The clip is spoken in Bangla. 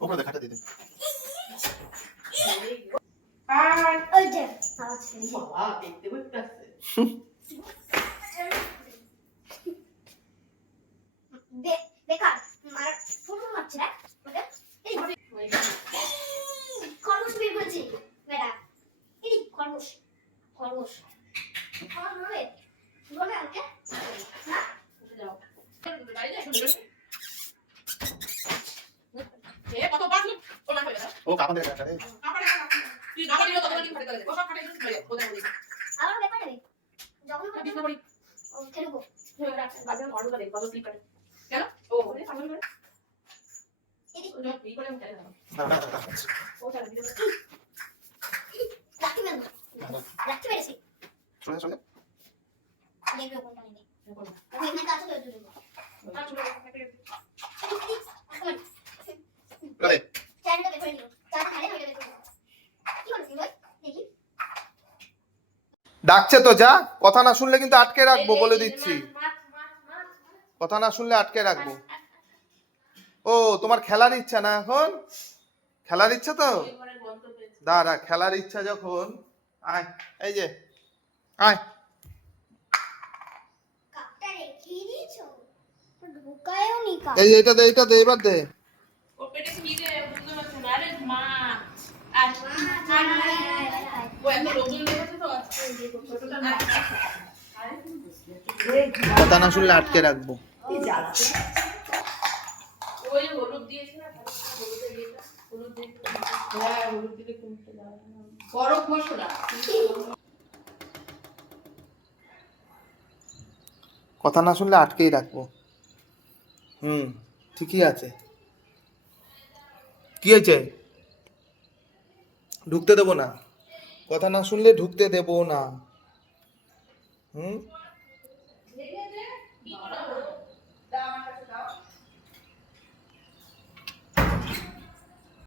ওপরে দেখাটা দিতে আর ওই যে বাবা দেখতে করতে আছে বেকার মার ফোন মারছে না ওকে এই খরগোশ বের করেছি বেটা এই খরগোশ খরগোশ আমার বলবে বলবে আমাকে না উঠে যাও বাইরে শুনে এ কত বাস ও না হবে ও কাপড় দিয়ে রাখা রে তুই না পারিও ততবার কি ফাটে গেলে ও সব ফাটে গেছে ওদের বলি আমার ব্যাপার নেই যখন বিছনা পড়ি ও খেলবো গাজন অর্ডার করে কত স্লিপ করে কেন ও বলে সামনে করে এদিক ও যত করে আমি খেলে না ও চলে ভিডিও লাকি ম্যান লাকি মেরেছি শুনে শুনে দেখো কোনটা নেই আমি এখানে কাছে ধরে দেবো আর চলে আরে চ্যানেলটা বের করে নিও চার ধারে হয়ে গেছে কি করছিস ভাই দেখি ডাকছে তো যা, কথা না শুনলে কিন্তু আটকে রাখবো বলে দিচ্ছি, কথা না শুনলে আটকে রাখবো। ও তোমার খেলার ইচ্ছা না এখন, খেলার ইচ্ছা তো দাঁড়া, খেলার ইচ্ছা যখন আয়, এই যে আয়, কাপটা রেখে দিয়েছো ঢুকায়ও নি কাপ এই যে এটা দে এবার দে। ও পেটে কি রে বুঝতে পারছ না আরে মা আর ও এত রোজন দেখেছে তো ছোটটা না কথা না শুনলে আটকে রাখবো। ওই হলুদ দিয়েছে না হলুদের দিয়েছে হলুদ দিয়ে হ্যাঁ হলুদ দিলে কোনটা যাবে বড় মশলা কথা না শুনলে আটকেই রাখবো। ঠিকই আছে। কি হয়েছে? ঢুকতে দেবো না, কথা না শুনলে ঢুকতে দেবো না।